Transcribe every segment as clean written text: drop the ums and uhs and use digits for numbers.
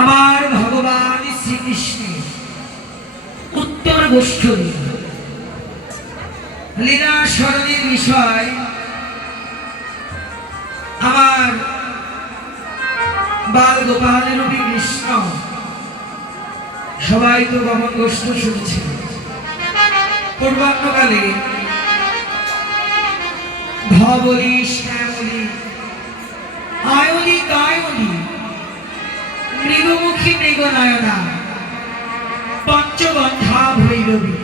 আমার ভগবান শ্রীকৃষ্ণের উত্তর গোষ্ঠী লীলা স্মরণের বিষয় আমার বাল গোপাল রূপী কৃষ্ণ সবাই তো গমন গোষ্ঠ শুনেছে। পূর্বাহ্নকালে ধবলি শ্যামলি আয়লি গায়লি মৃগমুখী মৃগনয়না পঞ্চগন্ধা ভৈরবী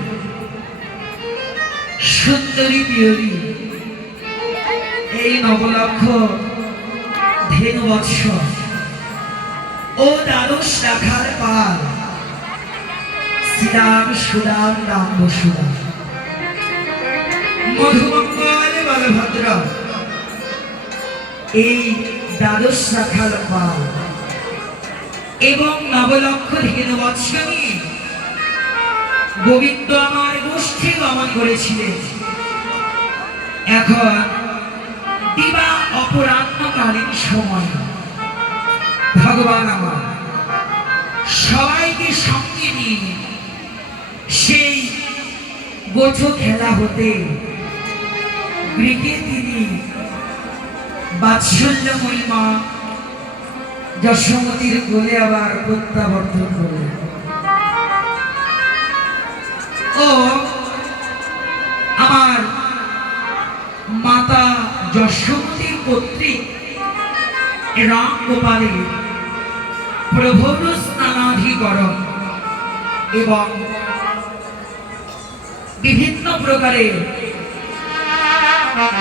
সুন্দরী পিয়রি এই নবলক্ষ ধেনু বৎস ও দ্বাদশ রাখার পাল শ্রীরাম সুরাম রাম বসুরাম মধুমঙ্গল বলভদ্র এই দ্বাদশ রাখার পাল এবং নবলক্ষ ধেনু বৎস নিয়ে গোবিন্দ আমার গোষ্ঠী গমন করেছিলেন। এখন দিবা অপরাহ্নকালীন সময় ভগবান আমার সবাইকে সঙ্গে নিয়ে সেই গোছো খেলা হতে গৃহে তিনি বাৎসল্যময়ী মা যশোমতীর কোলে আবার প্রত্যাবর্তন করলেন ও আমার মাতা যশোমতীর পত্রী রাম গোপালের প্রভুর স্নানাধিকরণ এবং বিভিন্ন প্রকারের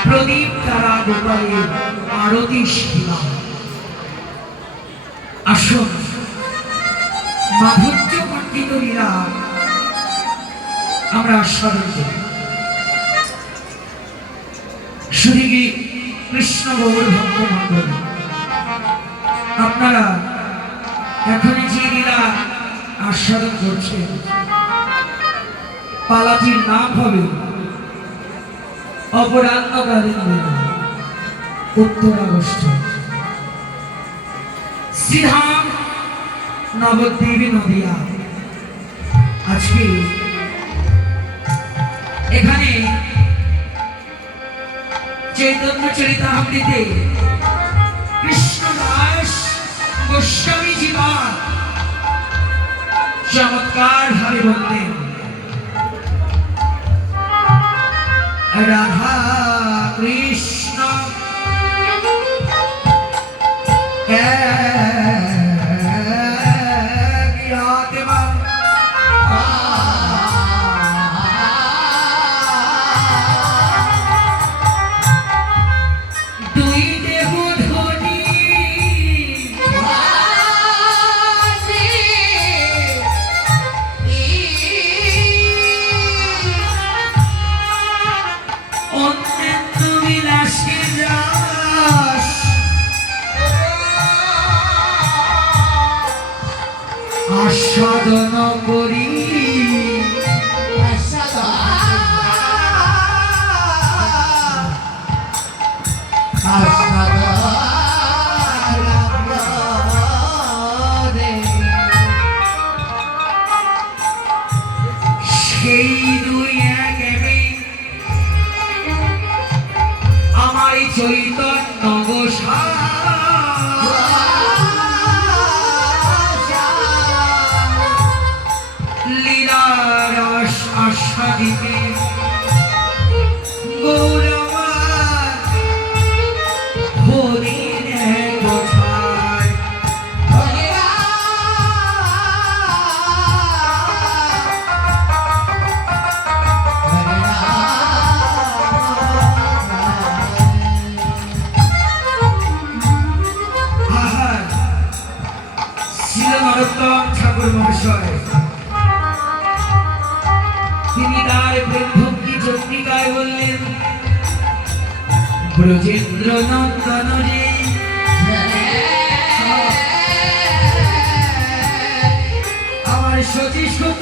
প্রদীপ দ্বারা গোপালের আরতি সেবা। আসুন মাধুর্য মণ্ডিত লীলা আমরা আস্বাদন করি। শুধু কি কৃষ্ণ গৌর ভক্ত মণ্ডল আপনারা এখন যে লীলা আস্বাদন করছেন পালাটির নাম হবে অপরাহ্নকালীন লীলা উত্তর আগস্ট শ্রীধাম নবদ্বীপ নদিয়া। আজকে এখানে চৈতন্য চরিতামৃতে কৃষ্ণদাস গোস্বামী জীবন চমৎকার ভাবে বলতেন রাধা কৃষ্ণ আস্বাদন করি সেই দুই এক আমার চৈতন্য গোসাই লীলারস আস্বাদিতে গৌরবার হরিণ কোথায় শ্রী নরোত্তম ঠাকুর মহাশয় তিনি তার প্রেম ভক্তি চন্দ্রিকায় বললেন ব্রজেন্দ্র নন্দন রে আমার সতী সুত